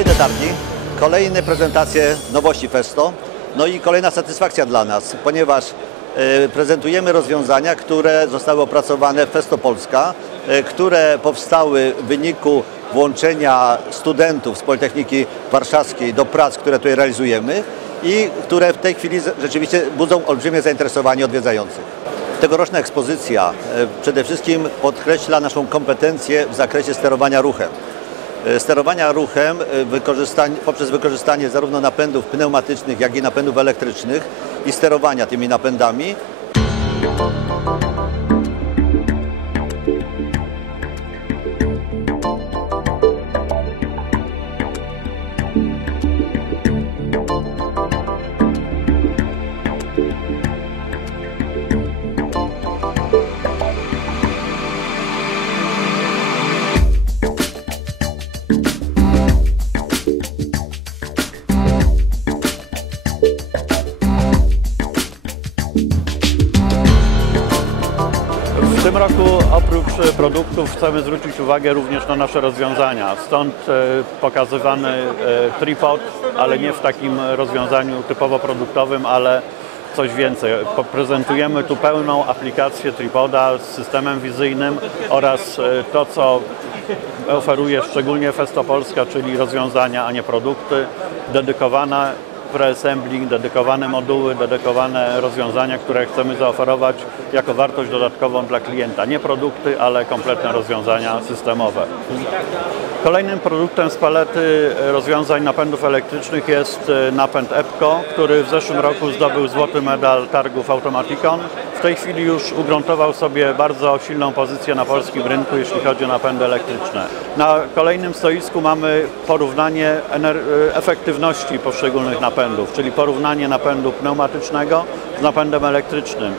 Kolejne targi, kolejne prezentacje nowości Festo, no i kolejna satysfakcja dla nas, ponieważ e, prezentujemy rozwiązania, które zostały opracowane w Festo Polska, e, które powstały w wyniku włączenia studentów z Politechniki Warszawskiej do prac, które tutaj realizujemy i które w tej chwili rzeczywiście budzą olbrzymie zainteresowanie odwiedzających. Tegoroczna ekspozycja e, przede wszystkim podkreśla naszą kompetencję w zakresie sterowania ruchem. E, sterowania ruchem e, poprzez wykorzystanie zarówno napędów pneumatycznych, jak i napędów elektrycznych i sterowania tymi napędami. W tym roku oprócz produktów chcemy zwrócić uwagę również na nasze rozwiązania. Stąd e, pokazywany e, tripod, ale nie w takim rozwiązaniu typowo produktowym, ale coś więcej. Prezentujemy tu pełną aplikację tripoda z systemem wizyjnym oraz e, to, co oferuje szczególnie Festo Polska, czyli rozwiązania, a nie produkty, dedykowane preassembling, dedykowane moduły, dedykowane rozwiązania, które chcemy zaoferować jako wartość dodatkową dla klienta. Nie produkty, ale kompletne rozwiązania systemowe. Kolejnym produktem z palety rozwiązań napędów elektrycznych jest napęd EPCO, który w zeszłym roku zdobył złoty medal targów Automaticon. W tej chwili już ugruntował sobie bardzo silną pozycję na polskim rynku, jeśli chodzi o napędy elektryczne. Na kolejnym stoisku mamy porównanie e, efektywności poszczególnych napędów, czyli porównanie napędu pneumatycznego z napędem elektrycznym.